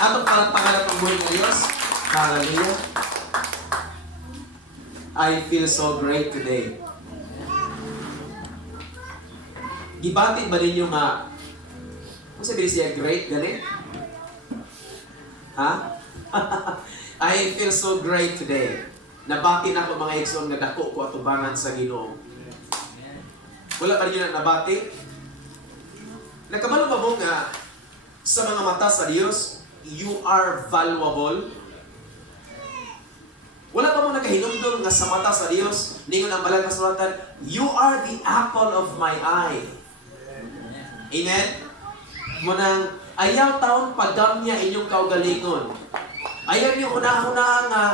Atong palakpakan ang buhay ng Diyos. Hallelujah. I feel so great today. Gibatit ba ninyo nga, kung sabihin siya great, gani? Ha? I feel so great today. Nabati na ako mga igsoon nga dako ko atubangan sa Ginoo. Wala pa rin yun nabati? Nagkabalo ba mo nga sa mga mata sa Diyos, you are valuable? Wala pa mo nakahinumdum nga sa mata sa Diyos, ningon ang balang kasulatan, you are the apple of my eye. Amen? Munang ayaw taon pagdamya inyong kaugalingon. Ayaw niyo una-una nga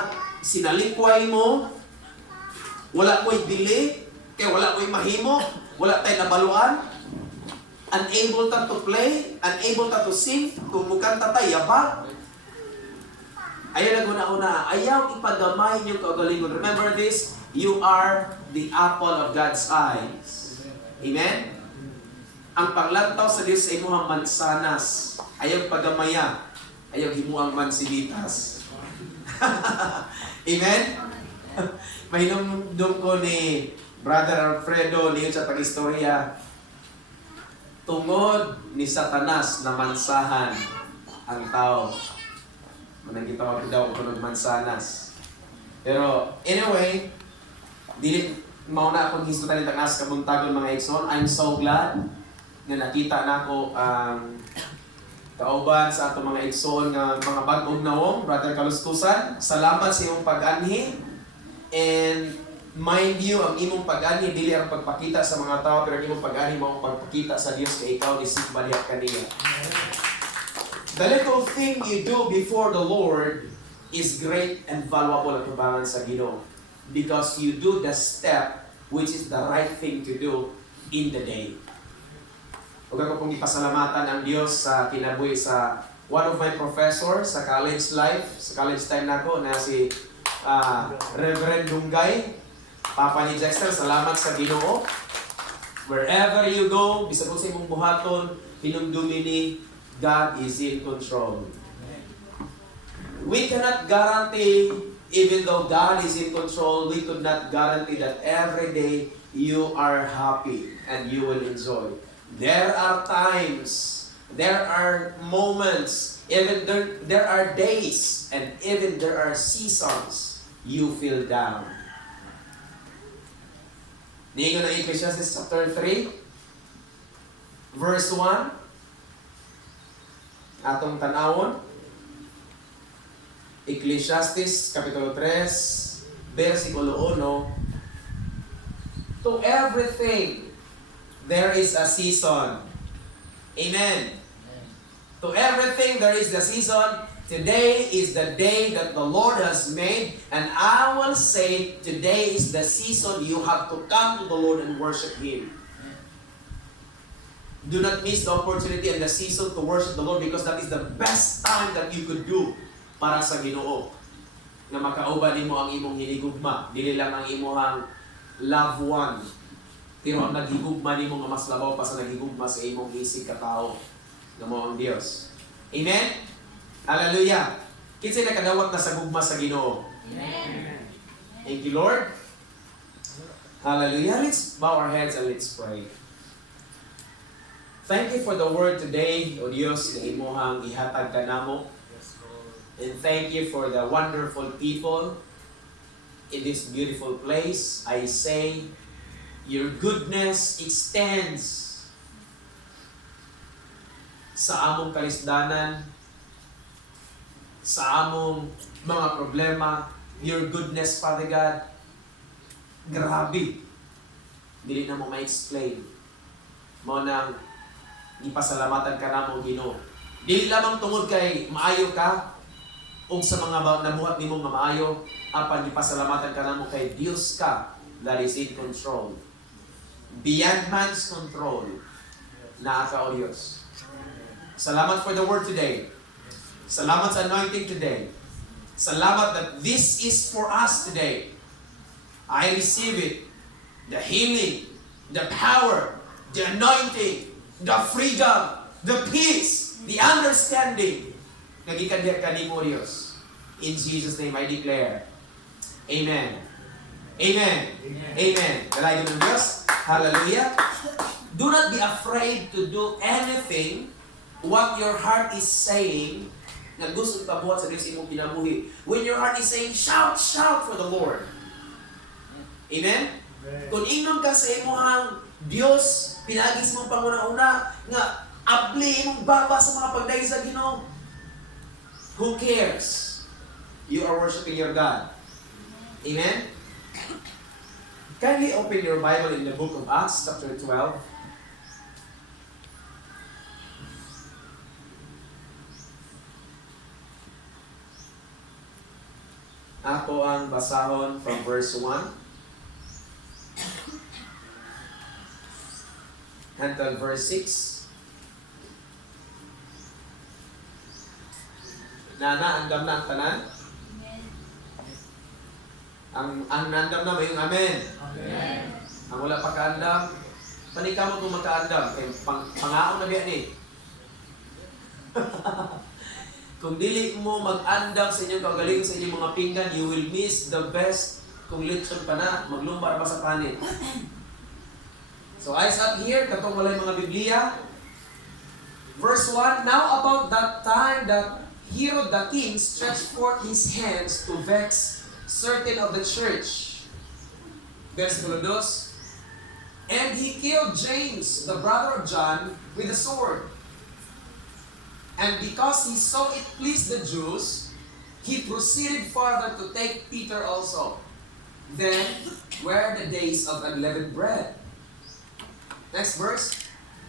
sinalikway mo, wala mo'y bili, kaya wala mo'y mahimo, wala tayo nabaluan, unable ta to play, unable ta to sing, kung mukanta tayo, yabag. Ayaw naguna-una, ayaw ipagamay niyo kaugalingon. Remember this, you are the apple of God's eyes. Amen? Ang paglantaw sa Diyos ay imuhang mansanas. Ayaw pagamaya. Ayaw himuang mansibitas. Amen? Mahinumdum ko ni Brother Alfredo niyo sa pag-istorya. Tungod ni Satanas na mansahan ang tao. Manang gitawag daw ko ng mansanas. Pero anyway, dili mauna akong historia ng as kabuntagon mga igsoon. I'm so glad na nakita na ko ang kauban sa ato mga igsoon nga mga bag-ong nawong, Brother Kaluskusan. Salamat sa iyong pag-anhi. And mind you, ang imong pag-anhi, dili ang pagpakita sa mga tao, pero ang imong pag-anhi, mong pagpakita sa Diyos kay ikaw, nisip baliak kaniya. The little thing you do before the Lord is great and valuable at tubangan sa Ginoo. Because you do the step which is the right thing to do in the day. Huwag ako pong ipasalamatan ang Diyos sa kinabuhi sa one of my professors sa college life, sa college time na ako, na si Reverend Dungay, Papa ni Dexter. Salamat sa Ginoo. Wherever you go, bisag kung sa imong buhaton, hinumdumi ni God is in control. We cannot guarantee, even though God is in control, we could not guarantee that every day you are happy and you will enjoy. There are times, there are moments, even there are days, and even there are seasons you feel down. Ningon ng Ecclesiastes chapter 3, verse 1. Atong tanawon. Ecclesiastes kapitulo 3, versikulo 1. To everything there is a season. Amen. To everything there is a season. Today is the day that the Lord has made, and I will say today is the season you have to come to the Lord and worship Him. Do not miss the opportunity and the season to worship the Lord, because that is the best time that you could do para sa Ginoo. Na makauban nimo ang imong hinigugma, dili lang ang imong loved one. Pero ang naghigugma nimo nga mas labaw pa sa naghigugma sa imong isig katao nga mao ang Dios. Amen? Hallelujah. Kinsay nakadawat na sa gugma sa Ginoo? Amen. Thank you, Lord. Hallelujah. Let's bow our heads and let's pray. Thank you for the word today, O Dios, na imuhang ihatag kanamo. And thank you for the wonderful people in this beautiful place. I say, your goodness extends sa among kalisdanan, sa among mga problema. Your goodness, Father God, grabe. Dili na mo ma-explain. Mo nang ipasalamatan ka na mo, Ginoo. Dili lamang tungod kay maayo ka, o sa mga nabuhat nimo nga maayo, apan ipasalamatan ka na mo kay Dios ka that is in control. Beyond man's control, na ka, O Diyos. Salamat for the word today. Salamat sa anointing today. Salamat that this is for us today. I receive it. The healing, the power, the anointing, the freedom, the peace, the understanding Nagikan diha kanimo Dios. In Jesus' name I declare. Amen. Amen. Amen. Amen. Dalayan ng Diyos. Hallelujah. Do not be afraid to do anything what your heart is saying na gusto itabuhat sa Diyos imong kinabuhi. When your heart is saying, shout, shout for the Lord. Amen? Kung ingnon ka sa imuhang Diyos, pinagis mong panguna-una, nga abli imong baba sa mga pagdaig sa Ginoo. Who cares? You are worshiping your God. Amen? Kindly open your Bible in the book of Acts, chapter 12. Ako ang basahon from verse 1 until verse 6. Andam na ang tanan? Ang nandam na may yung amen. Amen. Ang wala pa kaandam, panika mo kung makaandam. Kaya pangaon na biya ni. Kung dili mo mag-andam sa inyong kagaling sa inyong mga pinggan, you will miss the best kung lechon pa na, maglumbar pa sa panin. So eyes up here, katong walay mga Biblia. Verse 1, now about that time that Herod the king stretched forth his hands to vex certain of the church. Versikulo 2, and he killed James, the brother of John, with a sword. And because he saw it pleased the Jews, he proceeded further to take Peter also. Then were the days of unleavened bread. Next verse.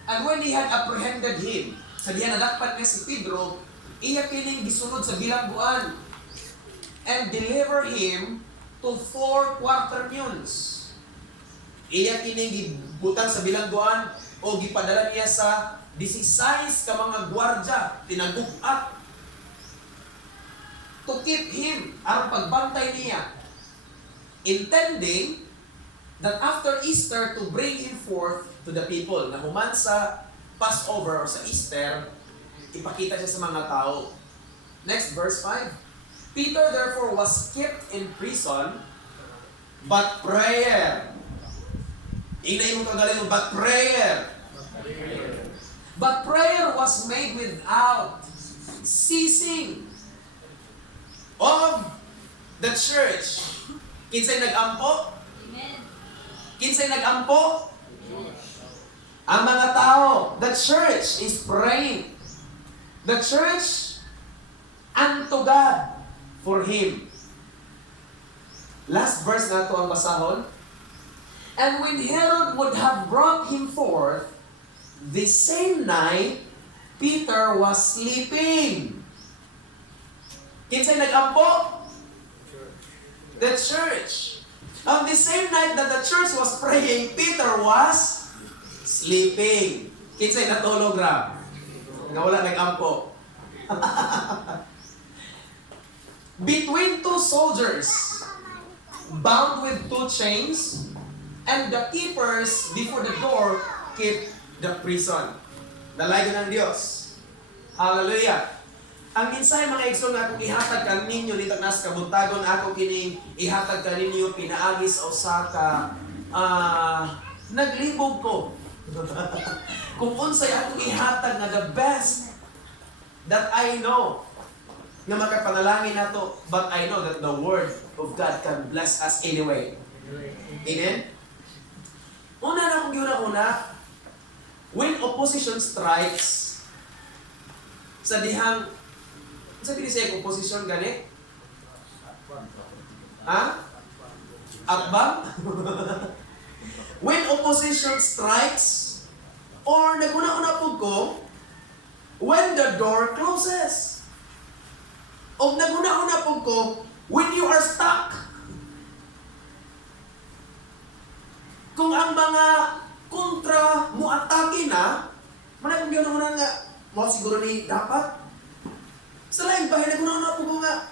And when he had apprehended him, sa diyan nadakpan niya si Pedro, iya kining gisunod sa bilangguan, and deliver him to 4 quaternions. Iya kining gibutang sa bilangguan o gipadala niya sa 16 ka mga gwardya, tinagug-at to keep him, ang pagbantay niya, intending that after Easter to bring him forth to the people. Na human sa Passover or sa Easter, ipakita siya sa mga tao. Next, verse 5. Peter therefore was kept in prison, but prayer. Ingay mo kagaling mo, but prayer. But prayer was made without ceasing of the church. Kinsay nag-ampo? Kinsay nag-ampo? Ang mga tao. The church is praying. The church unto God for him. Last verse na ito ang basahon. And when Herod would have brought him forth, the same night, Peter was sleeping. Kinsay nag-ampo? The church. On the same night that the church was praying, Peter was sleeping. Kinsay natulog ra? Nga wala nag-ampo. Between 2 soldiers, bound with 2 chains, and the keepers before the door kept the prison. Dalayan ng Diyos. Hallelujah. Ang minsay mga igsoon nga akong ihatag ka ninyo dito nas kabuntagon ako kining ihatag ka ninyo pinaagis o sa ka naglibog ko. Kung unsay akong ihatag nga the best that I know nga makapanalangin nato, but I know that the word of God can bless us anyway. Amen? Una na akong una, when opposition strikes, sa dihang, sabi niya opposition gani? Ha? Akbang? When opposition strikes, or naguna-una po ko, when the door closes. O naguna-una po ko, when you are stuck. Kung ang mga kontra mo atake na, manang yun naman nga, mo siguro ni dapat. Sa laing bahay, naguna-una po ko nga,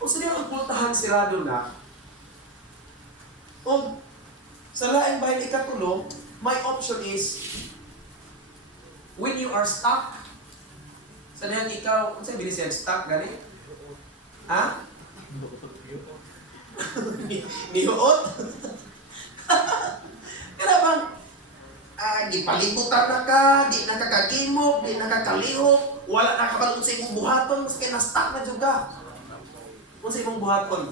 o sa ang pultahan sirado na, o sa laing bahay ikatulong, my option is, when you are stuck, Sa dihang ikaw, kung sa'yo binisyan, stock gani? Ha? Nihuot? Kaya bang, gipalibutan na ka, di nakakakimok, di nakakalihok, wala nakabalong sa imong buhaton, mas kina-stock na juga. Kung sa imong buhaton.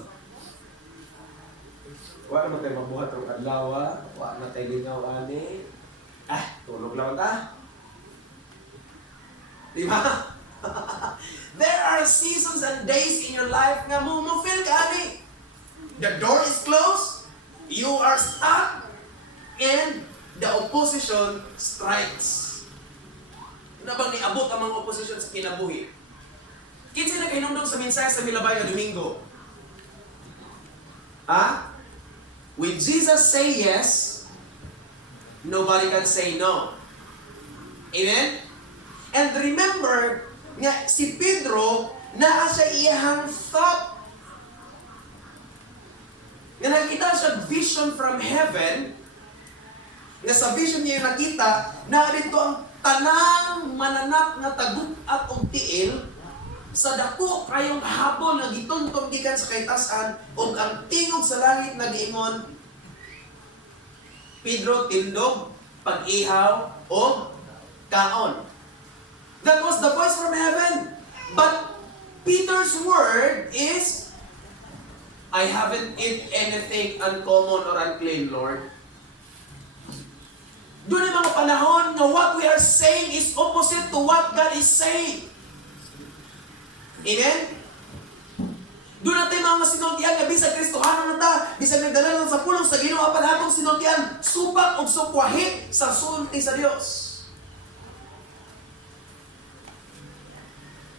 Wala naman tayo mabuhat ng adlaw, wala na tayo lingaw, ani. Tulog lang ta. Di ba? There are seasons and days in your life nga mo feel ka, ani. The door is closed, you are stuck, and the opposition strikes. Ano bang niabot ang mga opposition sa kinabuhi? Kinsa na kahinumdum sa mensahe sa Milabay nga Domingo? When Jesus say yes, nobody can say no. Amen? And remember, nga si Pedro, naa siya iyahang thought. Nga nakita siya vision from heaven, nga sa vision niya yung nakita, na dito ang tanang mananap na tagup at tiil, sa dako kayong habon na gituntong gikan sa kaitasan, o ang tingog sa langit na giingon, Pedro, tindog, pag-ihaw, o kaon. That was the voice from heaven. But Peter's word is, I haven't eaten anything uncommon or unclean, Lord. Doon ang mga panahon na what we are saying is opposite to what God is saying. Amen? Doon natin mga sinultian nga bisag Kristohanon na ta, bisag nagdala lang sa pulong sa Ginoo apan atong sinultian, supak og sukwahi sa sulti sa Dios.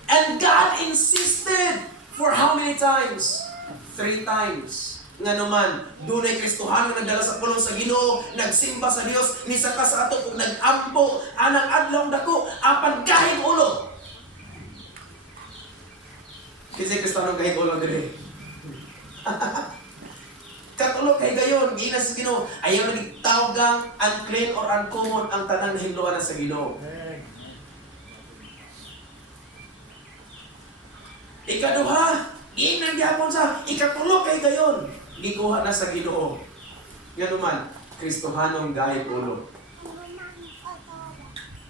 And God insisted for how many times? 3 times. Nga naman, doon ay Kristohanon nagdala sa pulong sa Ginoo, nagsimba sa Dios, nisaka sa ato kung nag-ampo, anang adlaw dako, apan kahit ulo. Kasi Kristohanon kahit ulo din. Katulog kay gayon, gina sa Ginoo, ayaw nagtawag ang unclean or uncommon ang tanang nahinluan sa Ginoo. Ikaduha, giingnan gyapon sa ikatulog kay gayon. Gikuha na sa Ginoo. Ngano man, Kristohanong gahit ulo.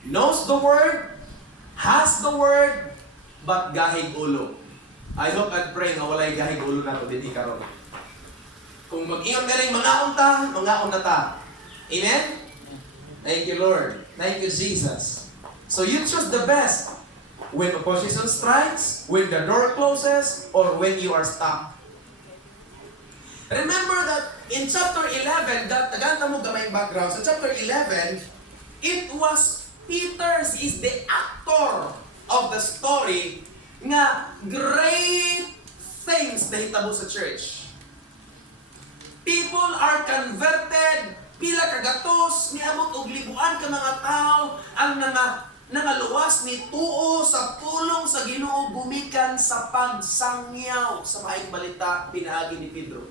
Knows the word, has the word, but gahig ulo. I hope and pray nga walay gahig ulo nato dito karon. Kung mag-ingon galing mangaon na ta. Amen? Thank you, Lord. Thank you, Jesus. So you choose the best. When opposition strikes, when the door closes, or when you are stuck. Remember that in chapter 11, ganta mo gamay background. Sa chapter 11, it was Peter is the actor of the story nga great things na hitabo sa church. People are converted, pila kagatos, niabot og libuan ka mga tao, ang nangaluwas ni tuo sa pulong sa Ginoo gumikan sa pagsangyaw sa maayong balita pinaagi ni Pedro.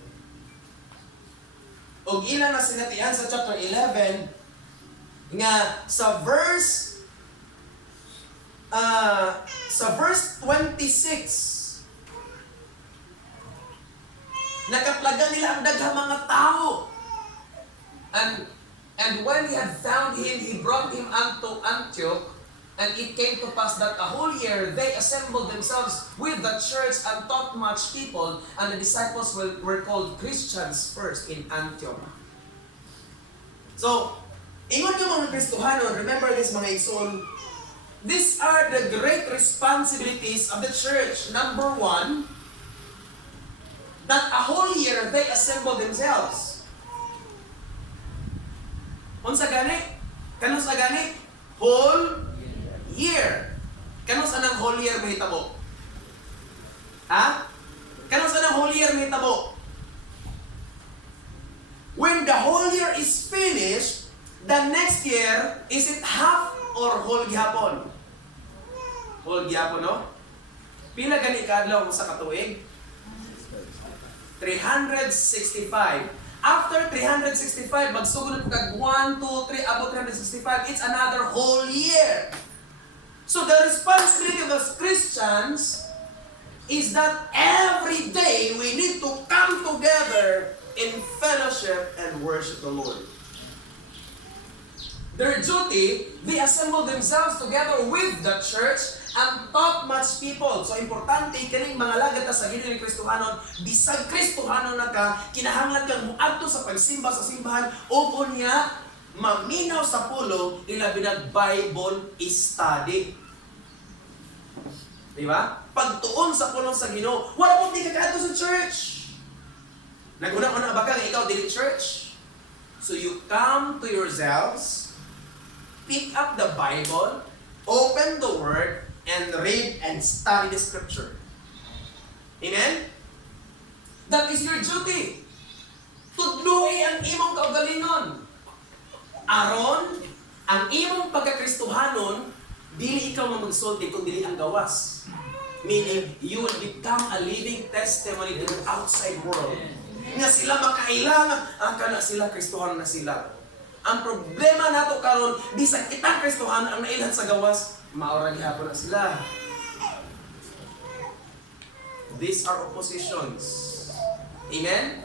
Og ilang na sinatian sa chapter 11 nga sa verse 26 nakaplagan nila ang daghang mga tao. And when he had found him, he brought him unto Antioch. And it came to pass that a whole year they assembled themselves with the church and taught much people, and the disciples were called Christians first in Antioch. So, ingon ka mga Kristohanon, remember this mga igsoon, these are the great responsibilities of the church. Number 1, that a whole year they assemble themselves. Unsa gani? Kanus sa gani? Whole year. Kanus anang whole year mahitabo? Ha? Kanus anang whole year mahitabo? When the whole year is finished, the next year, is it half or whole gihapon? Whole gihapon, no? Pila gani kadlaw sa katuig? 365. After 365, magsugod po kag 1, 2, 3, abot 365, it's another whole year. So the responsibility of us Christians is that every day we need to come together in fellowship and worship the Lord. Their duty, they assemble themselves together with the church and top-notch people. So, importante, kaning mga lagad sa Ginoo ni Kristohanon, bisag Kristohanon na ka, kinahanglan kang muadto sa pagsimba sa simbahan, o niya, maminaw sa pulo, ilabi na Bible study. Diba? Pagtuon sa pulong sa Ginoo, wala mo di ka kaadto sa church. Naguna-una ba ka nga ikaw dili church? So, you come to yourselves, pick up the Bible, open the Word, and read and study the Scripture. Amen? That is your duty. Tudluhi ang imong kaugalingon. Aron, ang imong pagkakristohanon, dili ikaw magsulti kung dili ang gawas. Meaning, you will become a living testimony to the outside world. Nga sila makailangan, akala sila kristohanon na sila. Ang problema nato karon bisag kita Kristohan ang nailhan sa gawas, maura gihapon na sila. These are oppositions. Amen?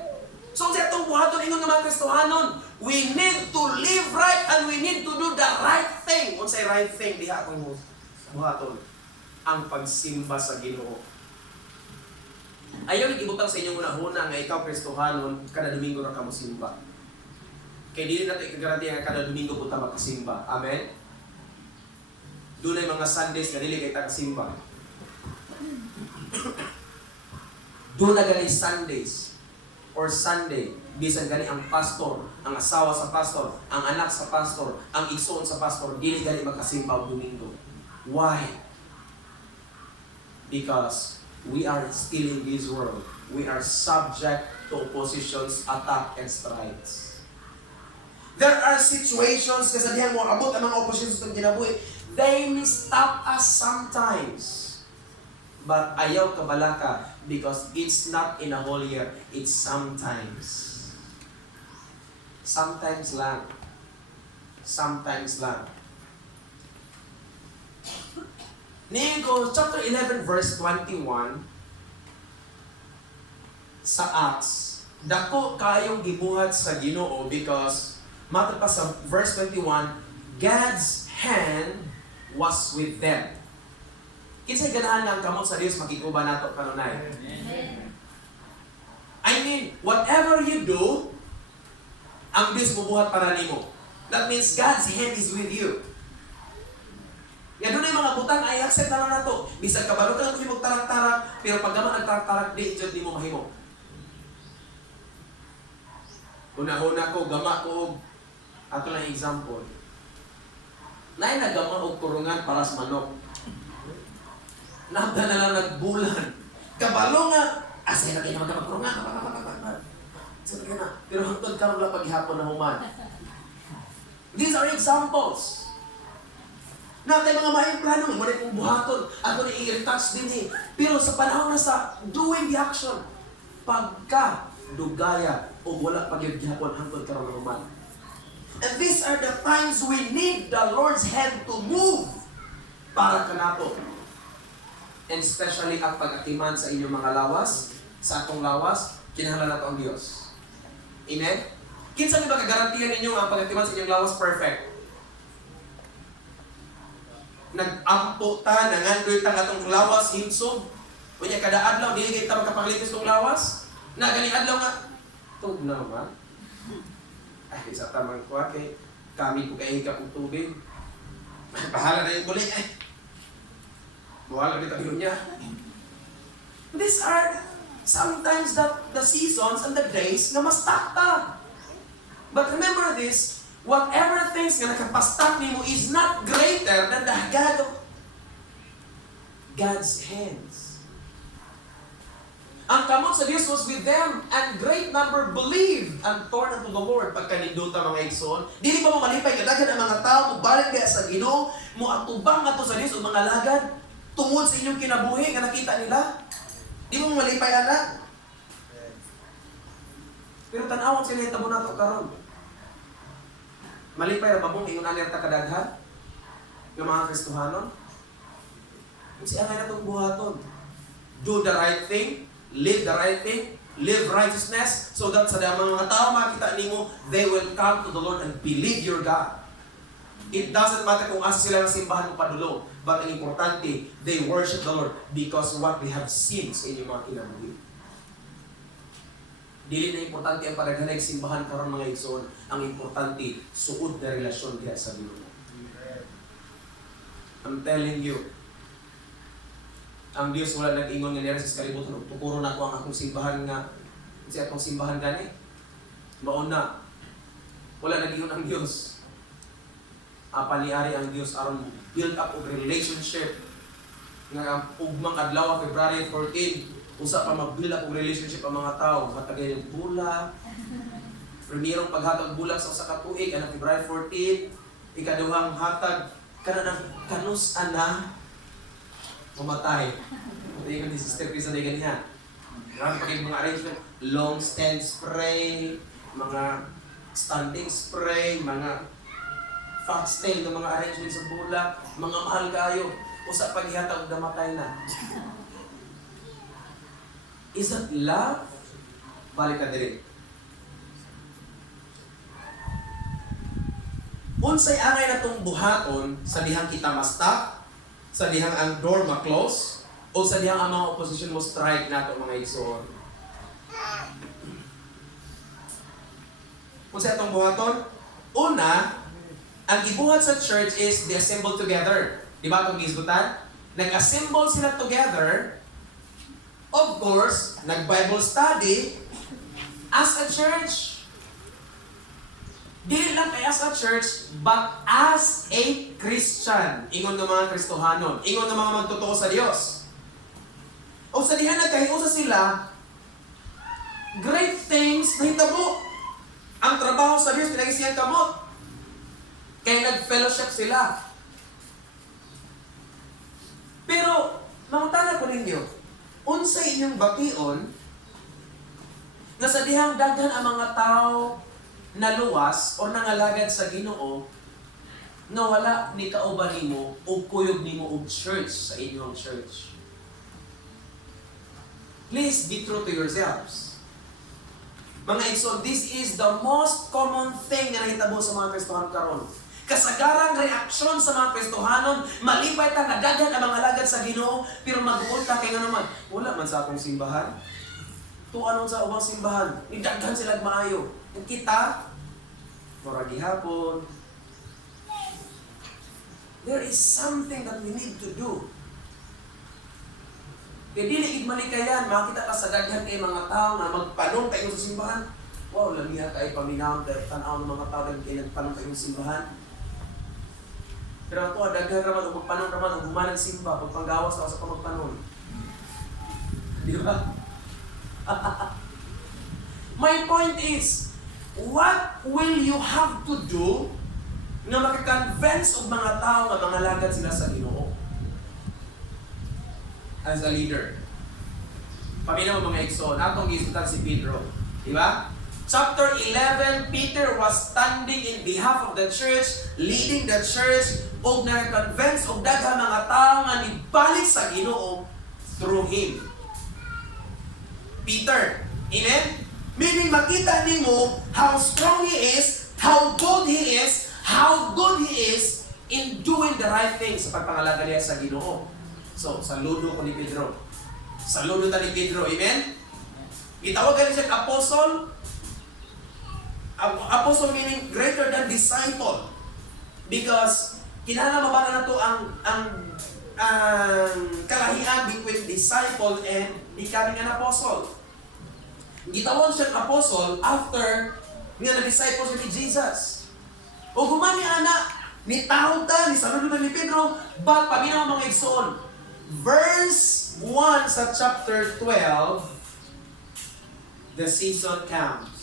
So sa itong buhaton ingon nga mga Kristohanon, we need to live right and we need to do the right thing. Unsay right thing diha akong buhaton? Ang pagsimba sa Ginoo. Ayaw ibutang sa inyong una-una nga ikaw Kristohanon kada Domingo ra ka mo simba. Kaya dili natin ikagaranti nga kada Domingo punta magkasimba. Amen? Doon ay mga Sundays na dili kita kasimba. Doon na gani Sundays or Sunday, bisan gani ang pastor, ang asawa sa pastor, ang anak sa pastor, ang igsoon sa pastor, dili gani magkasimba o Domingo. Why? Because we are still in this world. We are subject to oppositions, attack, and strikes. There are situations kasi diyan mo abot ang mga oppositions ng kinabuhi. They may stop us sometimes. But ayaw kabalaka because it's not in a whole year. It's sometimes. Sometimes lang. Sometimes lang. Nico, chapter 11, verse 21 sa Acts. Dako kayong gibuhat sa Ginoo because matter pa sa verse 21, God's hand was with them. Kinsay ganahan nga kamot sa Dios makikuba nato kanunay. I mean, whatever you do, ang Dios mubuhat para nimo. That means God's hand is with you. Yan doon yung mga butang ay accept na lang nato. Bisag kabalo ka lang kung tarak-tarak, pero pag naman nagtarak-tarak, di mo mahimo. Una-una ko, gama ko, ato lang example. Nay nagama og kurungan para sa manok. Nabda na lang nagbulan. Kabalo nga, asay na kayo naman kurungan. Sige na. Pero hangtod ka lang paghihapon na human. These are examples. Natay mga maayong plano, muna kong buhaton, ako na i-retouch din eh. Pero sa panahon na sa doing the action, pagka dugaya o wala paghihapon, hangtod ka lang human. And these are the times we need the Lord's hand to move para kanato. And especially ang pag-atiman sa inyong mga lawas, sa atong lawas, kinahanglan nato ang Diyos. Amen? Kinsa ni ba kagarantiyan ninyo ang pag-atiman sa inyong lawas perfect? Nag-ampo ta, nangandoy ta atong lawas, himsog. Kunya kada adlaw, dili kay ta magkapalitis tong lawas. Na gani adlaw nga, tug na ba? Ay, sa tamang kuha kay kami ko kay higap ng tubig. Bahala na yung kulit eh. Buhala kita yun niya. These are sometimes the seasons and the days na mastak ta. But remember this, whatever things nga nakapastak nimo is not greater than the God of God's hands. Ang kamot sa Diyos was with them, and great number believed and turned unto the Lord. Pagkaninduta mga igsoon, dili pa mo malipay kadagan ang mga tao mo balik diya sa Ginoo, mo atubang ato sa Dios o mga lagad tungod sa inyong kinabuhi nga nakita nila. Di mo malipay ana. Pero tan-awon sila hitabo nato karon. Malipay ra ba mong ingon ani ta kadaghan ng mga Kristohanon? Kasi ang na itong buhaton. Do the right thing, live the right thing, live righteousness, so that sa mga tao makita nimo, they will come to the Lord and believe your God. It doesn't matter kung asa sila ng simbahan mo padulong, but ang importante, they worship the Lord because what they have seen sa inyong mga kinabuhi. Dili na importante ang padaghanay simbahan karon mga igsoon. Ang importante, suod na relasyon diha sa Ginoo. I'm telling you, ang Dios wala nag-ingon nga nira sa kalibutan, tukuro na ko ang akong simbahan nga, kasi akong simbahan gani, mauna, wala nag-ingon ang Dios. Paniari ang Dios aron build up og relationship nga ugmang adlaw February 14 usa pa mag-build up og relationship ang mga tao matagay ng bulak primerong paghatag bulak sa usa ka tuig ana February 14 ikaduhang hatag kana ng kanus ana mamatay tingnan ni Sister Chris na ganyan marami pa mga arrangement long stand spray mga standing spray mga fast stay ng mga arrangement sa bulak, mga mahal kayo, usa paghihatag damatay na. Is that love? Balik ka diri. Unsay angay natong buhaton sa dihang kita ma-stop, sa dihang ang door ma-close, o sa dihang ang mga opposition mo strike nato mga igsoon. Unsay atong buhaton? Una, ang gibuhat sa church is they assemble together. Di ba itong gisgutan? Nag-assemble sila together. Of course, nag-Bible study as a church. Di lang kay as a church, but as a Christian. Ingon ng mga Kristohanon. Ingon ng mga magtotoo sa Diyos. O sa dihan nagkahiusa sila, great things na hitabo. Ang trabaho sa Diyos, pinag-isiyang kamot. Kaya nag-fellowship sila. Pero, mangutana ko ninyo, unsay inyong bation na sa dihang daghan ang mga tao na luwas o nangalagad sa Ginoo na wala ni kauban nimo o kuyog nimo og church sa inyong church. Please be true to yourselves. Mga igsoon, this is the most common thing na nahitabo sa mga Kristohan karon. Kasagarang reaksyon sa mga Kristohanon, malipay ta nga daghan ang mga alagad sa Ginoo, pero mag-uol ta kay nga naman, wala man sa akong simbahan. Tuanon sa ubang simbahan, nidaghan sila maayo. Kung kita, mura gihapon. There is something that we need to do. Kaya dili igmalikayan, makita ka sa daghan kay mga tao na magpanong kayo sa simbahan. Wow, lamiha kay paminahon, dahil tanaw ng mga tao na nagpanong kayo sa simbahan. Pero ako, daghan raman, o magpanong raman, ang humanang simba, pagpanggawas ako sa pamagpanong. Di ba? My point is, what will you have to do na makakonvince og mga tao na mga lagad sila sa Ginoo? As a leader. Paminaw mga igsoon, atong gisutan si Pedro. Di ba? Chapter 11, Peter was standing in behalf of the church, leading the church, o na-convince o daghang mga tao nga nibalik sa Ginoo through him. Peter, amen? Meaning makita nimo how strong he is, how good he is, how good he is in doing the right things sa pagpangalaga niya sa Ginoo. So, saludo ko ni Pedro. Saludo ta ni Pedro, amen? Gitawag ka siya apostle. Apostle meaning greater than disciple. Because kinahanglan mabana na to ang kalahian between disciple and becoming an apostle. Gitawag siya apostle after nga na-disciple siya ni Jesus. O gumani ana, ni tawag ta, ni saludo na ni Pedro, but paminaw mga igsoon. Verse 1 sa chapter 12, the season comes.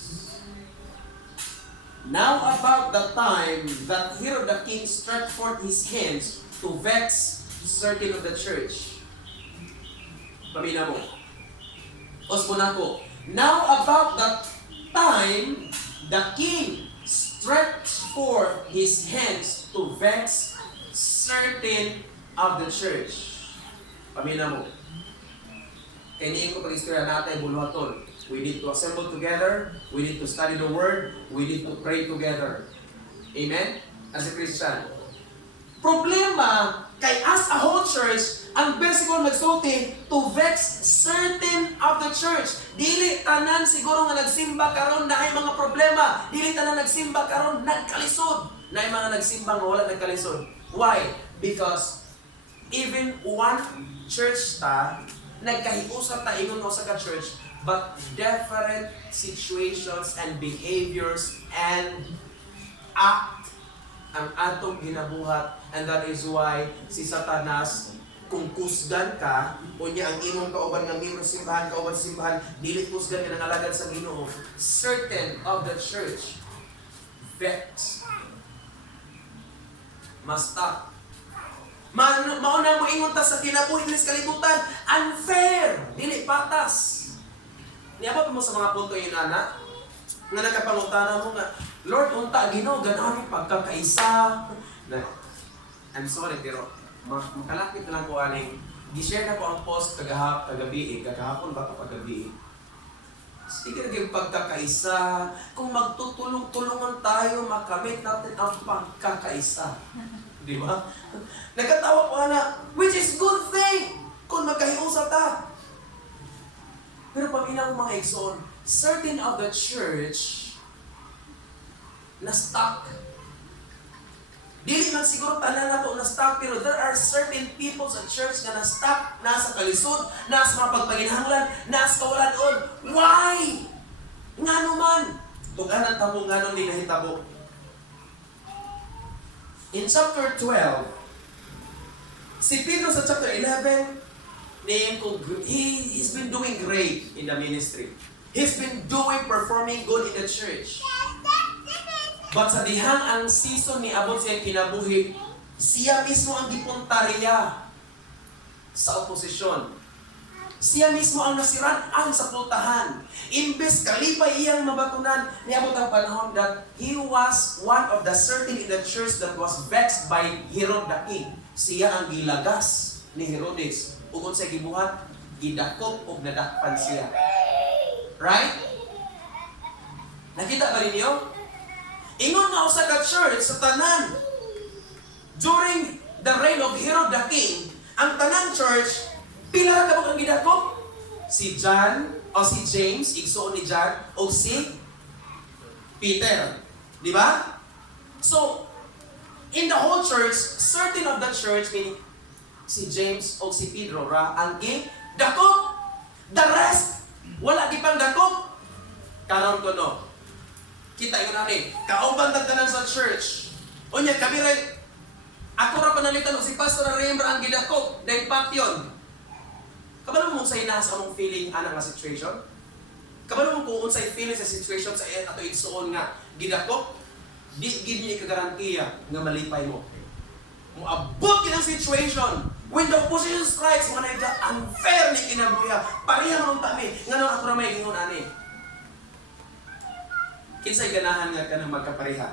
Now about the time that Herod the king stretched forth his hands to vex certain of the church. Pamina mo. Osmona ko. Now about the time the king stretched forth his hands to vex certain of the church. Pamina mo. Kaya niyo ko pag-istorya natin, buluhaton. We need to assemble together. We need to study the Word. We need to pray together. Amen? As a Christian. Problema, kay as a whole church, ang bersikulo nagsulti to vex certain of the church. Dili tanan siguro nga nagsimba karon na ay mga problema. Dili tanan nagsimba karon nagkalisod. Na ay mga nagsimba nga wala nagkalisod. Why? Because even one church ta, nagkahiusa ta ingon sa ka-church, but different situations and behaviors and act ang atong ginabuhat, and that is why si Satanas, kung kusgan ka, o niya ang imong kauban ng miyembro simbahan, kauban sa simbahan, dili kusgan ka ng alagad sa Ginoo, certain of the church vex must stop. Mauna mo ingon ta sa kinabuhi ng kalibutan, unfair, dili patas. Niabot mo sa mga punto yun, ana, nga nagkapangutana mo nga, Lord, unta, Ginoo, ganaan pagkakaisa. I'm sorry, pero makalapit lang ko aning, gi-share na ko ang post kagabi, kagahapon ba ito kagabi? Sige naging pagkakaisa, kung magtutulong-tulungan tayo, makamit natin ang pagkakaisa. Di ba? Nagkatawa ko na, which is good thing, kung magkahiusa ta. Pero pag inang mga igsoon, certain of the church, na-stuck. Dili man siguro tanan na to na-stuck, pero there are certain people sa church na na-stuck, nasa kalisod, nasa mga pagpaginhanglan, nasa kawalan-on. Why? Nga naman. Tuganan tamo nga nung di nahitabo. In chapter 12, si Pedro sa chapter 11, he's been doing great in the ministry. He's been performing good in the church. But sa dihang ang season ni abot siya kinabuhi, siya mismo ang gipuntarya sa oposisyon. Siya mismo ang nasiraan sa pultahan. Imbes kalipay iyang mabakunan, niabot ang panahon that he was one of the certain in the church that was vexed by Herod the king. Siya ang gilagas ni Herodes. Ugod sa gibuhat, gidakop o nadakpan siya. Right? Nakita ba ninyo? Ingon nga sa ka-church, sa tanan, during the reign of Herod the king, ang tanan church, pila ka ba ang gidakop? Si John, o si James, igsoon ni John, o si Peter. Di ba? So, in the whole church, certain of the church, meaning si James o si Pedro, ang gidakop. The rest, wala di pang dakop. Karon ko no. Kita yun namin. Kauban tagtanan sa church. O niya, kabiray, ako ra panalitan si Pastor Rembra ang gidakop dahil patyon. Kabalo mo sa nasa among feeling anang nga situation? Kabalo mo kung unsay feeling sa situation sa ato igsuon nga gidakop, di give niya kagarantiya nga malipay mo. Moabot kinang situation. When the opposition strikes, mga na unfair ni kinabuya. Parihan mong tami. Nga nang ako na may gingon ani. Kinsay ganahan nga ka ng magkapareha?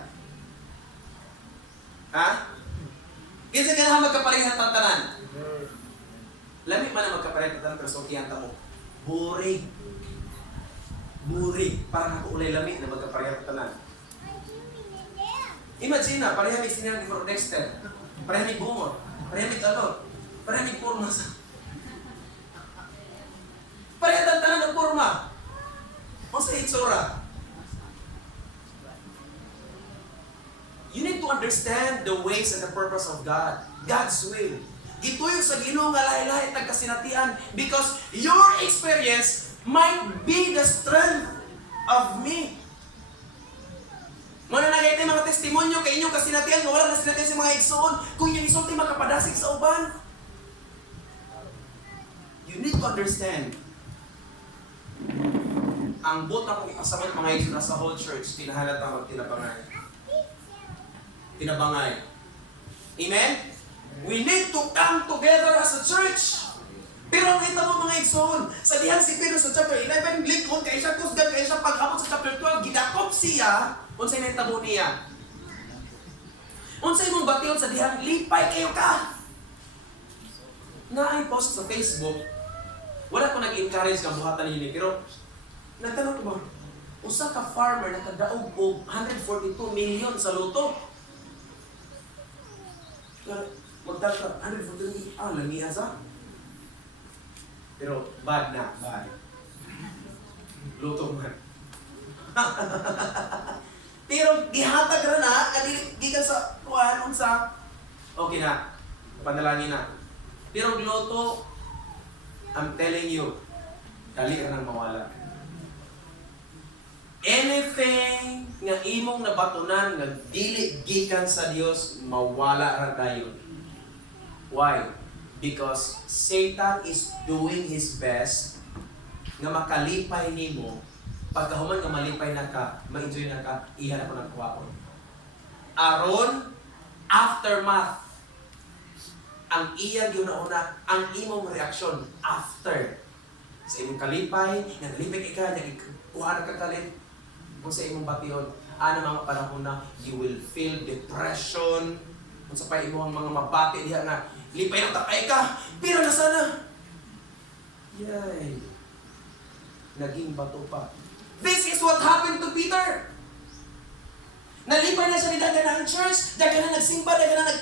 Ha? Kinsay ganahan magkapareha tantanan? Lami man ang magkapareha tantanan, pero sukiyanta mo. Boring. Parang ako ulay lami na magkapareha tantanan. Imagine na, pareha may sinang ni Dexter. Pareha may bumor. Pareha may talot. Pareha may porma sa... Pareha tantanan ng porma. O sa itsura. You need to understand the ways and the purpose of God. God's will. Ito yung sa Ginoo nga lahi-lahi tagkasinatian because your experience might be the strength of me. Muna nagaytay mga testimonyo kay inyong kasinatian nga wala kasinatian sa mga igsoon kung yung isulti makapadasig sa uban. You need to understand. Ang buta kong ipasabot mga igsoon sa whole church, tinahalata magtinabangay. Amen? We need to come together as a church. Pero ang kita mo mga igsoon, sa dihang si Pedro sa chapter 11, likod kay siya, kusgan kay siya, pag-abot sa chapter 12, gidakop siya, unsay may tabo niya. Unsay mong bation sa dihang lipay kayo ka. na ay post sa Facebook, wala ko nag-encourage ng buhatan niya, pero nagtanong ko ba, usa ka farmer nakadaog og 142 million sa luto. Magdagdag 142 million, lamiha sa. Pero bad. Luto man. Pero gihatag ra na, gikan sa kuan unsa. Okay na. Panalangin na. Pero luto, I'm telling you, dali ka nang mawala. Anything nga imong nabatunan nga dili gikan sa Dios, mawala ra dayon. Why? Because Satan is doing his best nga makalipay nimo. Pagkahuman nga malipay na ka, ma-enjoy na ka, iyan ako nagkuwaon. Aron, aftermath, ang iya ginauna, ang imong reaksyon after. Sa imong kalipay, nga nalipay ka, kuha na kakalit, kung sa imong bation, mga panahon na you will feel depression, kung sa pa imong mga mabati diha na, lipay ang takay ka, pero na sana. Yay! Naging bato pa. This is what happened to Peter. Nalipay na siya ni dagan ng church, dagan na nagsimba, dagan na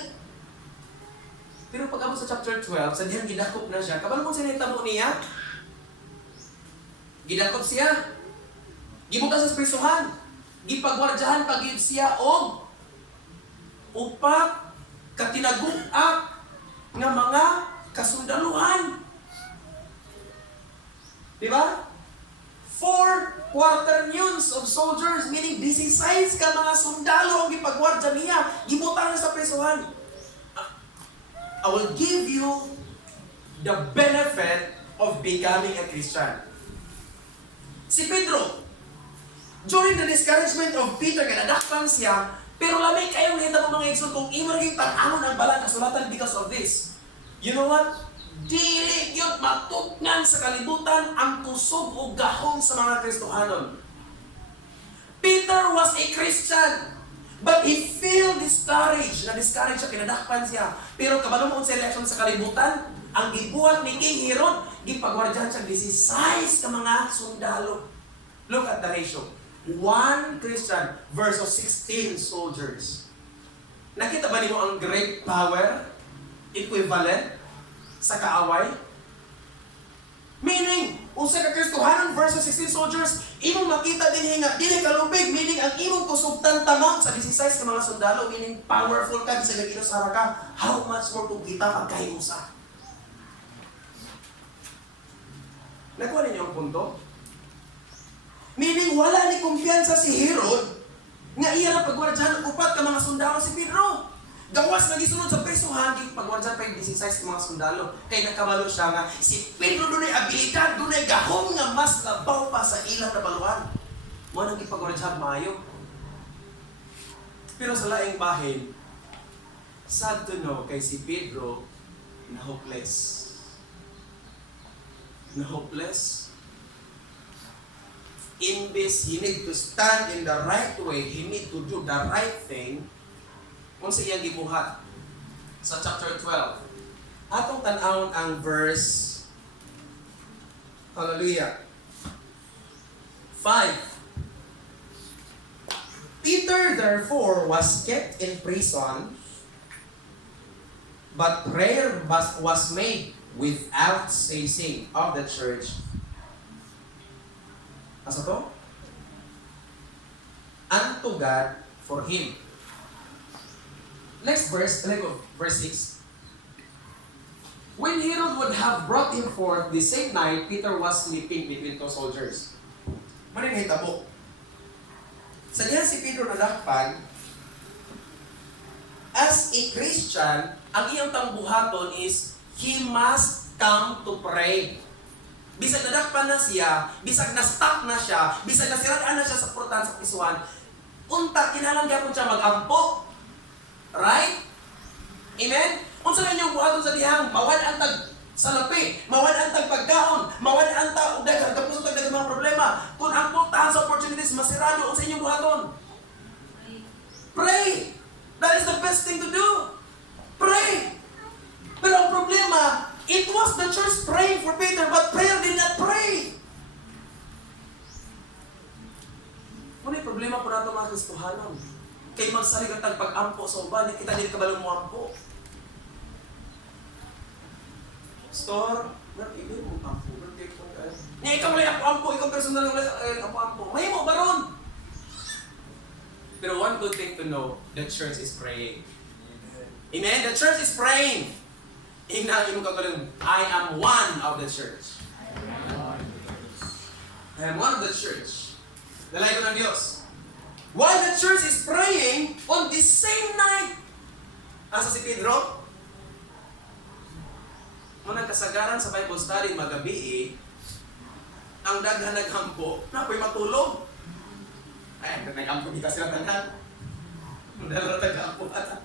Pero pag abot sa chapter 12, sa dihang gidakop na siya, kabalo mong sinitamo niya? Gidakop siya. Gibuka sa prisuhan. Gipagwardyahan pag-iib siya og upak katinaguk-ak nga mga kasundaluhan. Diba? 4 quaternions of soldiers, meaning 16 ka mga sundalo ang gipagwardya niya. Gibutang na sa prisuhan. I will give you the benefit of becoming a Christian. Si Pedro, during the discouragement of Peter, kanadakpan siya, pero lamay kayong nahita mo mga eksod kung imo naging tan-amon ang balang kasulatan because of this. You know what? Dili yun matukngan sa kalibutan ang kusog o gahong sa mga Kristohanon. Peter was a Christian, but he feel discouraged. Na-discouraged siya, kinadakpan siya. Pero kabalo mo sa reaction sa kalibutan, ang gibuhat ni King Herod, gipagwardyahan siya 16 ka mga sundalo. Look at the ratio. 1 Christian versus 16 soldiers. Nakita ba niyo ang great power equivalent sa kaaway? Meaning, usa ka Kristohanon versus 16 soldiers, imong makita din nga dili kalubig, meaning ang imong kusugtan tamang sa 16 ka mga sundalo, meaning powerful ka sa gagino sa haraka, how much more kung kita pagkahiusa? Nakuha ninyo ang punto? Meaning, wala ni kumpiyansa si Herod nga iya na pagwardyahan upat ka mga sundalo si Pedro. Gawas na gisunod sa prisuhan, pagwardyahan pa yung 16 ka mga sundalo. Kaya nakabalo siya nga, si Pedro doon ay abilidad, doon ay gahong nga mas labaw pa sa ilang na baluhan. Mo nang ipagwardyahan maayo. Pero sa laing bahin, sad to know kay si Pedro na hopeless. Na hopeless. Imbes he need to stand in the right way, he need to do the right thing, kung sa iyang gibuhat sa chapter 12. Atong tan-awon ang verse, hallelujah, 5. Peter therefore was kept in prison, but prayer was made without ceasing of the church. Asa to? Unto God for him. Next verse, verse 6. When Herod would have brought him forth the same night, Peter was sleeping between two soldiers. Maring hitabo. Sa diyan si Pedro nadakpan, as a Christian, ang iyang tambuhaton is, he must come to pray. Bisag nadakpan na siya, bisag na-stuck na siya, bisag nasiraan na siya sa portan sa pisuan, unta, kinalang gyapon siya mag-ampo. Right? Amen? Kung sa inyong buhaton sa dihang, mawad ang tag salapi, mawad ang tag pagkaon, mawad ang tag dagang, tapos ang tag mga problema. Kung ang puntahan sa opportunities masirado, kung sa inyong buhaton, pray! That is the best thing to do. Pray! Pero ang problema, ito na ito mga Kristohanon. Kay magsaligat ang pag-ampo sa uban, kita din kabalong mo ampo. Store, ibig mo ampo. Nga ikaw wala ampo, ikaw personal wala ampo. May mo ba ron? Pero one good thing to know, the church is praying. Amen? The church is praying. Ingnan mo kagaling, I am one of the church. I am one of the church. Dalay ko ng Diyos. While the church is praying, on the same night, asa si Pedro? Munang kasagaran sa Bible study magabi, ang daghan naghampo, na ako'y matulog. Ay, naghampo kita sila tanan. Dalawa naghampo ata.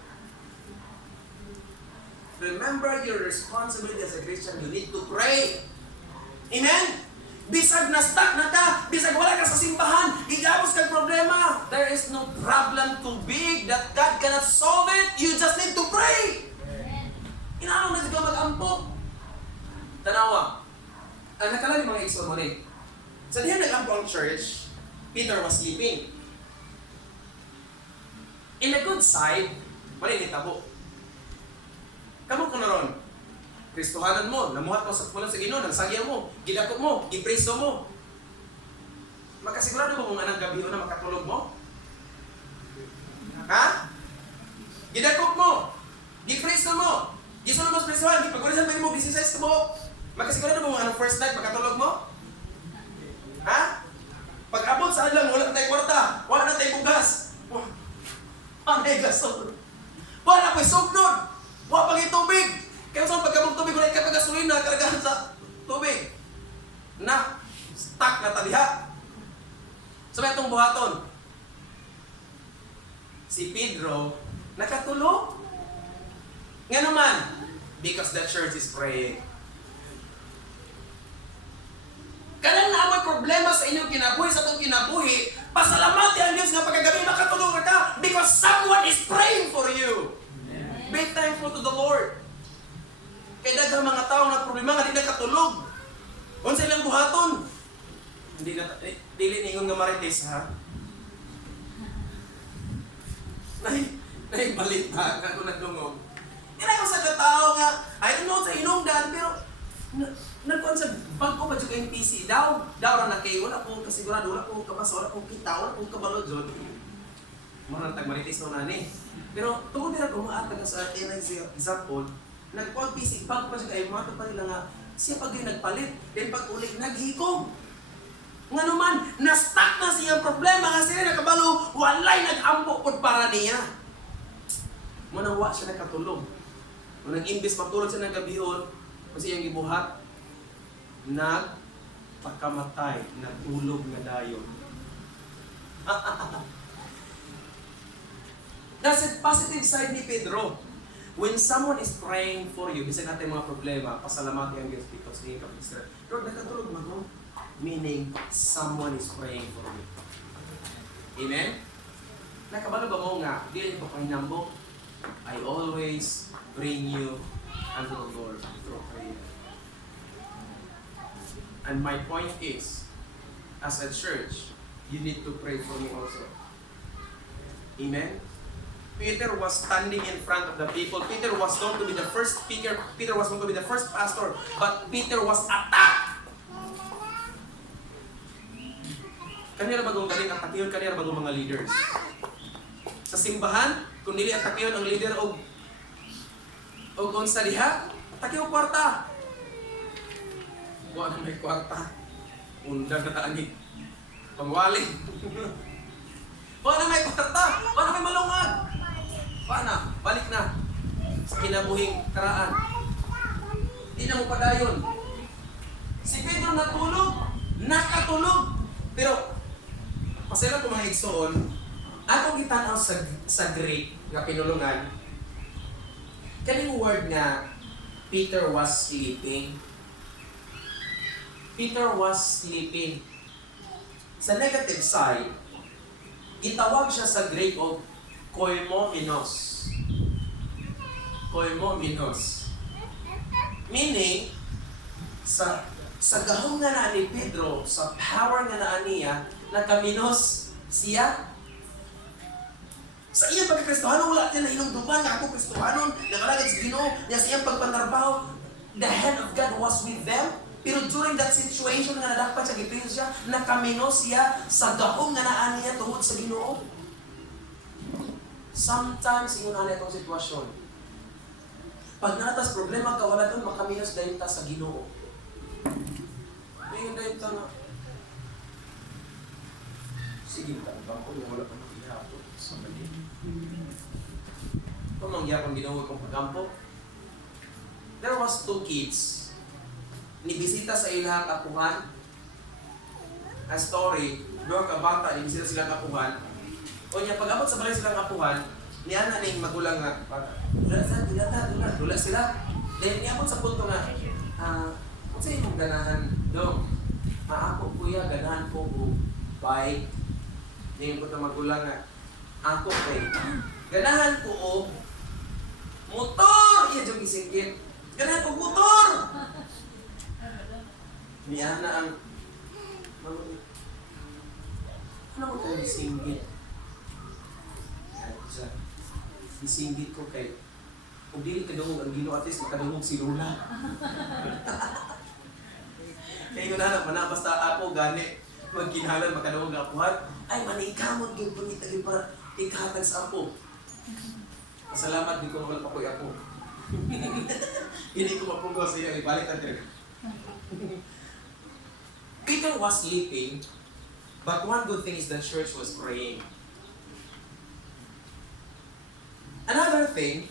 Remember your responsibility as a Christian, you need to pray. Amen? Bisag na stuck na ka, bisag wala ka sa simbahan, igapos kang problema. There is no problem too big that God cannot solve it. You just need to pray. Inaano na siya mag-ampo. Tanawa. Ang nakala ni mga igsoon mo rin. Sa diyan nag-ampo ang church, Peter was sleeping. In a good side, malinit ako. Kamu ko na ron. Kristohanan mo, namuhat mo sa punan sa Ginoo, nagsagya mo, gidakop mo, gipreso mo. Makasigurado ba kung anong gabi na makatulog mo? Ha? Gidakop mo, gipreso mo, gisulod mo sa presohan, gipagurisan pa mo, 16 ka mo. Makasigurado ba kung anong first night makatulog mo? Ha? Pag-abot sa adlang, wala na tayo kwarta, wala na tayo bugas. Ang gasol. Wala na ko'y sugnod. Wala pang tubig. Kaya saan pagkabong tubig, wala ka gasolina, karagahan sa tubig. Na, stuck na taliha. Sabi itong buhaton. Si Pedro, nakatulog. Nga naman, because the church is praying. Kaya na may problema sa inyong kinabuhi, sa itong kinabuhi, pasalamati ang Diyos nga pagkagabi makatulog ka because someone is praying for you. Amen. Be thankful to the Lord. Kaya daghang mga tao na problema nga di nakatulog. Kung silang buhaton, dili ningon nga marites ha. Balita nga kung nagdungog. Yan ako sa katao nga, I don't know sa hinungdan, pero nagkuhan sa bangko pa dyan ka NPC, daw na kayo, wala po kasigurado, wala po kabasa, wala po kita, wala po kabalo dyan. Mga tagmaritis na nani. Pero tungkol nila kung maatag sa atin ang example, nagkuhan PC, bangko pa dyan kayo, mato pa nila nga, siya pag yung nagpalit, then pag ulit, naghikong. Nga naman, na-stuck na siyang problema kasi nakabalo, walay nag-ampo po para niya. Manawa siya nakatulog. Kung nag-imbis matulog siya ng gabihon, kasi yung gibuhat, nagpakamatay, nagulog na dayon. That's the positive side ni Pedro. When someone is praying for you, bisa natin mga problema, pasalamati ang Diyos because hindi ka pag-isra. Lord, nakatulog mo, no? Meaning, someone is praying for you. Amen? Nakabalo ba mo nga, di ko pahinambo, I always bring you unto the Lord through prayer. And my point is, as a church, you need to pray for me also. Amen? Peter was standing in front of the people. Peter was going to be the first speaker. Peter was going to be the first pastor. But Peter was attacked. Kanira bagong galing atakiyon, kanira bagong mga leaders. Sa simbahan, kung nili atakiyon ang leader o kung sa diha, atakiyon kwarta. Wala na may kwarta. Undang na taani. Pangwali. Wala na may kwarta. Wala na may malungag. Wala na. Balik na. Sa kinabuhing karaan. Hindi na mo padayon. Si Pedro natulog. Nakatulog. Pero, pasila ko mga igsoon, akong itanaw sa Greek nga pinulungan, kaning word nga, Peter was sleeping. Peter was sleeping. Sa negative side, itawag siya sa Greek of koimomenos. Koimomenos. Meaning, sa gahong nga na ni Pedro, sa power nga na niya, nakaminos siya Sa iyang pagkakristohanon, wala niya na hinungduman nga ako kristohanon, nakalagay sa Ginoo, niya sa iyang pagpanarbaho. The hand of God was with them. Pero during that situation nga nadakpan siya, gipil siya, nakamino siya sa gahong nga naan niya tungod sa Ginoo. Sometimes, ingon na itong sitwasyon. Pag natas problema ka, wala doon, makaminos dahil ta sa Ginoo. Ngayon dahil ta nga, sige, tanong ko, wala pa nakihapon sa mali. Kung mangyapang Ginoo kong pagkampo, there was 2 kids. Nibisita sa ilang apuhan. A story, doon ka bata, nibisita silang apuhan. O niya, pag-abot sa balay silang apuhan, niya na ning magulang nga, dula sila. Then niabot sa punto nga, kung sa imong ganahan, dong, ako kuya, ganahan ko o bike. Ngayon ko na magulang nga, ako kay, ganahan ko o motor! Iya dyan gisingkit. Ganahan ko motor! Niya na ang, ano ko ito gisingkit? Isinggit ko kay kung dili kadungog ang Ginoo at least makadungog si Lula. Kaya yun na man basta ako gani magkinahanglan makadungog ang apuhan ay manikamot gyud pangit agi para ikahatag sa apo. Salamat di ko wala pa koy ako. Hindi ko mapugo sa iyo ibalik natin. Peter was sleeping, but one good thing is the church was praying. Another thing,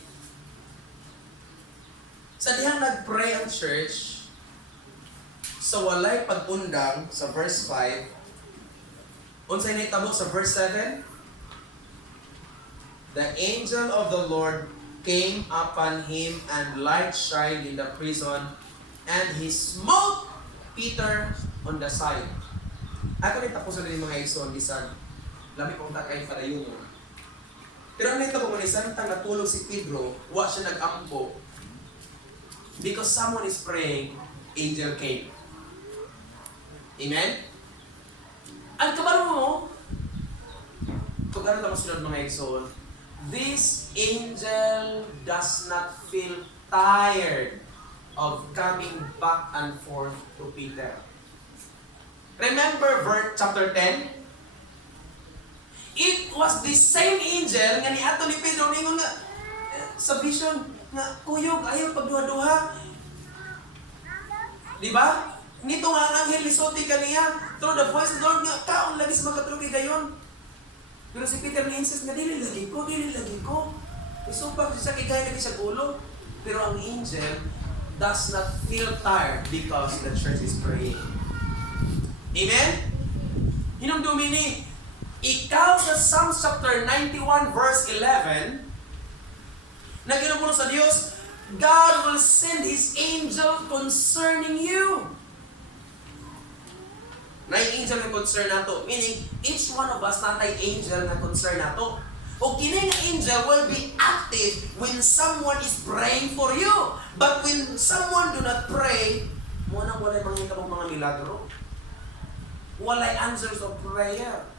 sa dihang nag-pray ang church, sa walay pag-undang sa verse 5, unsay nahitabo sa verse 7? The angel of the Lord came upon him and light shined in the prison, and he smote Peter on the side. Ako rin tapusan din mga igsoon, bisan lami kong takay padayon mo. Pero ang nito kung isantang natulog si Pedro, wa siya nag-ampo. Because someone is praying, angel came. Amen? Ang kabalo mo, kung gano'n naman sunod mga igsoon, this angel does not feel tired of coming back and forth to Peter. Remember verse chapter 10? It was the same angel nga niadto ni Pedro ningon nga sa vision nga kuyog ayo pagduha-duha. Di ba? Nito nga ang anghel lisulti kaniya through the voice of the Lord nga kaon labis makatulog gayon. Pero si Peter ni-insist nga dili lagi ko. Isupag siya kay gaya lagi sa ulo. Pero ang angel does not feel tired because the church is praying. Amen? Hinumdumi ni ikaw sa Psalms chapter 91 verse 11, na ginupuno sa Diyos, God will send His angel concerning you. Na yung angel na concern nato, meaning each one of us natay angel na concern nato. O kini nga angel will be active when someone is praying for you. But when someone do not pray, muna walay mangita mong mga milagro. Walay answers of prayer.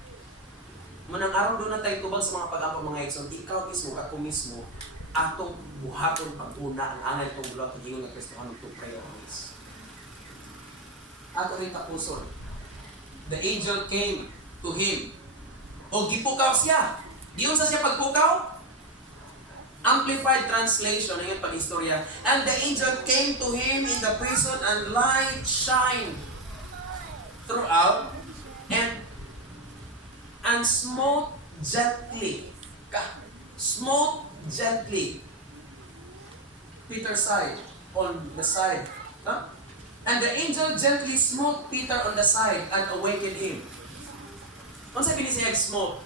Manang araw doon na tayo tubag sa mga pag-apo mga igsoon, ikaw mismo, ako mismo, atong buhaton pag-una ang anay itong bulat ng Ginoo na Kristohanon to pray always. Ato rin tapuson. The angel came to him. O gipukaw siya. Diyon sa siya pagpukaw? Amplified translation ng yung pag-istorya. And the angel came to him in the prison and light shined throughout and smote gently. Smote gently. Peter's side, on the side. Huh? And the angel gently smote Peter on the side and awakened him. Ano sabi ni siya smote?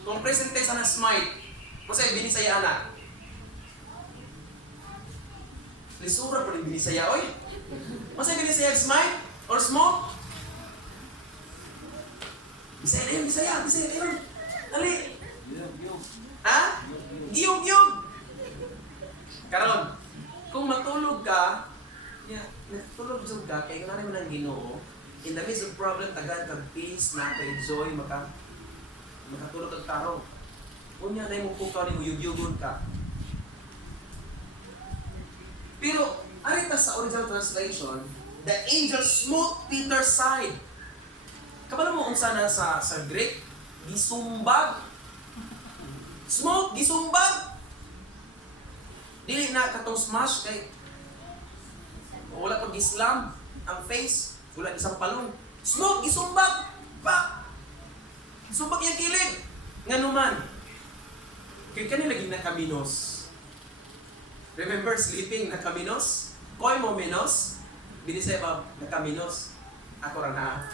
Kung present tense na smite, ano sabi binisaya na? Lisura pa rin binisaya, oy. Ano sabi binisaya smite or smote? Bisaya na yun. Ali. Giyog-giyog. Karon, kung matulog ka, natulog jud ka, kaya nga naman ang Ginoo, in the midst of problem, tagad kag peace, nakay joy, makatulog kag tarong. Unya na yung pukaw ni uyug-yugon ka. Pero, arita sa original translation, the angel smote Peter's side. Kabalo mo unsa na sa Greek? Gisumbag. Smoke, gisumbag. Dili na katong smash kay wala pag Islam ang face, wala isang palong. Smoke, gisumbag. Pa. Sumbag yung kilid. Nga naman. Kaya kanila lagi na kaminos. Remember sleeping na kaminos? Koy mo menos? Binisay ba na kaminos? Ako ra na.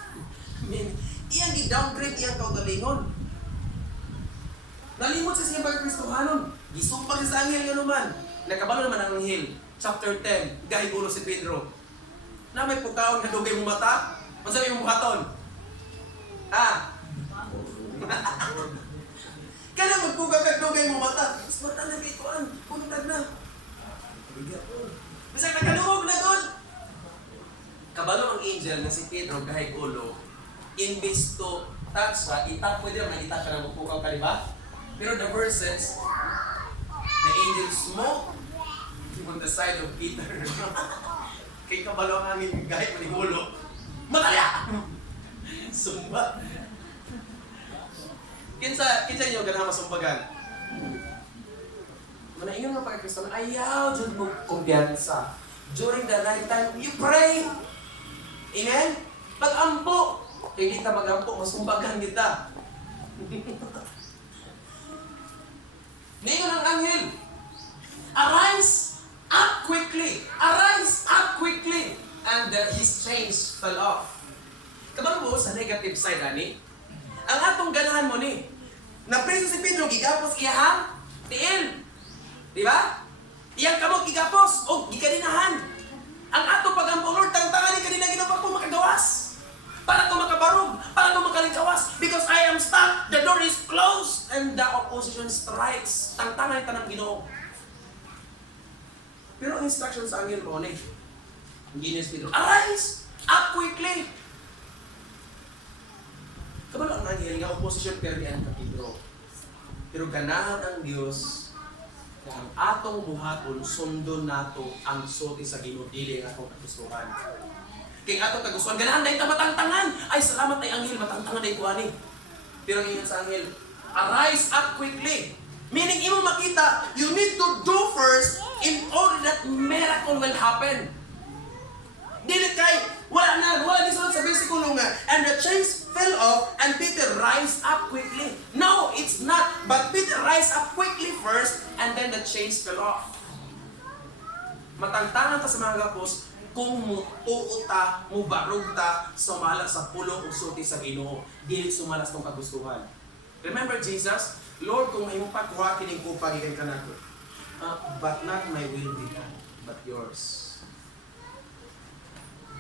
Iyang i-downgrade iyang kaugalingon. Nalimot sa siya Kristohanon. Gisumpag sa anghel nga naman. Nakabalo naman ang anghel. Chapter 10. Gahigulo si Pedro. Na may pukaon nga dugay mo mata. Masabi mo buhaton. Kaya magpuga ka dugay mo mata. Mas mata na kay kuan. Puntag na. Basta nakalungog na doon. Kabalo ang angel na si Pedro gahigulo. Imbis to touch ka, pwede naman itouch ka na magpukaw ka, di ba? Pero the verses, the angel smoke on the side of Peter. Kay kabalo ang hangin kahit manigulo. Mataya! Sumba. Kinsa nyo ganahan masumbagan? Manaingon nga pagkakristo, ayaw dyan mong kumpiyansa. During the night time, you pray. Amen? Pag-ampo. Kaya kita mag-ampo, masumbagan kita. Ngayon ang anghel, arise up quickly. Arise up quickly. And his chains fell off. Kabalo mo sa negative side, ani? Ang atong ganahan mo ni, napreso si Pedro, gigapos iyahang tiil. Di ba? Iyang kamot gigapos o gikaninahan. Ang atong pagampo, Lord, tantangan ni kanina ginawa ko makagawas. Para ko makabarog, para ko makalikawas. Because I am stuck, the door is closed, and the opposition strikes. Tantangan ito ng Ginoo. Pero ang instruction sa angel mo, Guinness Pedro, arise! Up quickly! Kabalo ang angel nga opposition perdian ka Pedro. Pero ganahan ang Dios na ang atong buhaton sundon nato ang sulti sa Ginoo dili ang atong kagustuhan. Kay atong kagustuhan ganahan dahil matangtangan. Ay salamat ay anghel matangtangan dahil kuani. Pero ngayon sa anghel, arise up quickly. Meaning imo makita, you need to do first in order that miracle will happen. Dili kay wala disunod sa bersikulo nga, and the chains fell off and Peter rise up quickly. No, it's not. But Peter rise up quickly first and then the chains fell off. Matangtangan ta sa mga gapos kung mutuo ta, mubarog ta, sumala sa pulo o sulti sa Ginoo, dili sumalas tong kagustuhan. Remember Jesus, Lord, kung may mo pagkuha kining kupa gikan kanato. But not my will be done, but yours.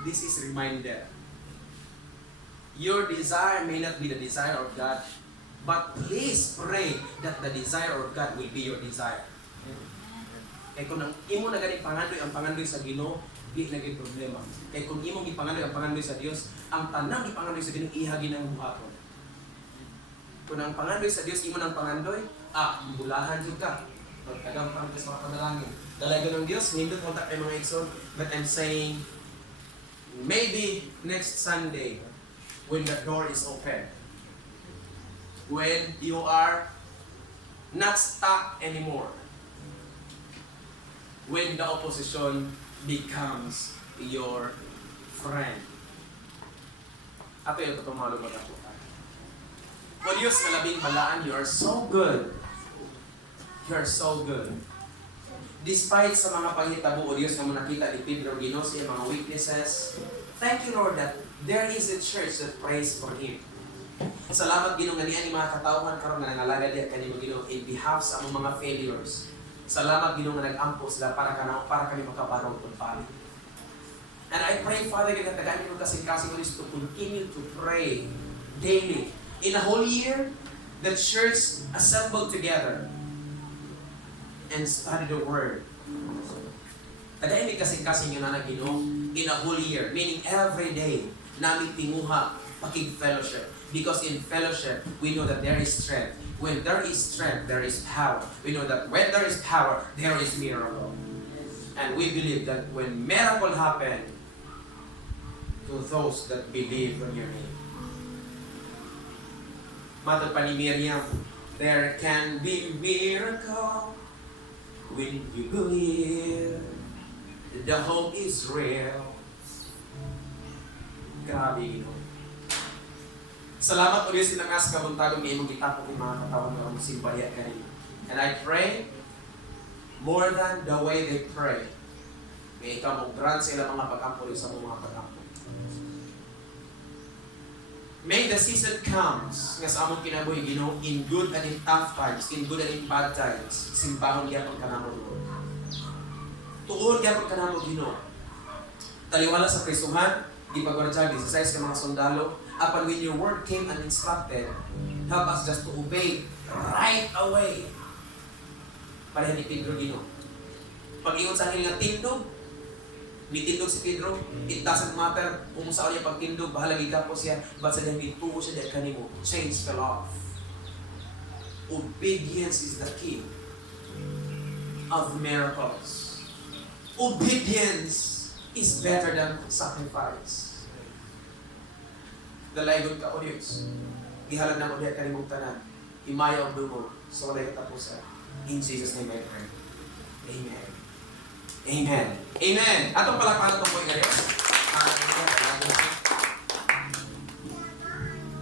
This is reminder. Your desire may not be the desire of God, but please pray that the desire of God will be your desire. Kaya kung imo na ganit pangandoy ang pangandoy sa Ginoo, di naging problema. Kaya kung imong ipangandoy ang pangandoy sa Dios, ang tanang ipangandoy sa Ginoo ihagi ng buhaton. Kung ang pangandoy sa Dios imo nang pangandoy, bulahan jud ka. Pagkagampang ka sa panalangin. Dalaga ng Dios, nindot mo ta kay mga igsoon, but I'm saying maybe next Sunday, when the door is open, when you are not stuck anymore, when the opposition becomes your friend. Ato yung tutumalo ba ako? O Diyos na labing balaan, you are so good. You are so good. Despite sa mga panghitabo, O Diyos, na mo nakita ni Pedro Ginoo sa mga weaknesses, thank you, Lord, that there is a church that prays for him. Salamat, Ginoo, nga niya ni mga katawhan karon nga nangalagad niya kanimo, Ginoo, in behalf sa among mga failures. Salamat, Ginoo, nga nag-ampo sila para kami makabarog kung paano. And I pray, Father, that nagamin mo kasing-kasing ulit to continue to pray daily. In a whole year, the church assembled together and study the Word. Tagay may kasing-kasing yung nanag Ginoo in a whole year, meaning every day, namin tinguha, pakig-fellowship. Because in fellowship, we know that there is strength. When there is strength, there is power. We know that when there is power, there is miracle. And we believe that when miracle happen to those that believe on your name. Matod pa ni Miriam, there can be miracle when you believe. The hope is real. Grabe, Ginoo. Salamat ulit sa nangas kabuntagong imong gitapok ng mga katawan ng simbaya kanina. And I pray more than the way they pray. May ikaw mong grant sa ilang mga pag-ampuli sa mga pag-ampuli. May the season comes nga sa among kinabuhi, Ginoo, in good and in tough times, in good and in bad times, simbahon gyapon kanamo, Lord. Tuon gyapon kanamo, Ginoo. Taliwala sa prisuhan, di pagwarjag, sa size ka mga sundalo, upon when your word came and instructed, help us just to obey right away. Pareha ni Pedro, Ginoo. Pag-ingon sa akin nga tindog, nitindog si Pedro, it doesn't matter kung saan niya pagtindog, bahala gigapo siya, but sa dahil tuwo siya dahil kanimo, change fell off. Obedience is the key of miracles. Obedience is better than sacrifice. Dalaygon ka, O Diyos. Ihalad na mo diya kanimong tanan. Imaya ang dumog sa walay katapusan. In Jesus' name I pray. Amen. Amen. Amen. Atong palakpakan itong po, Diyos.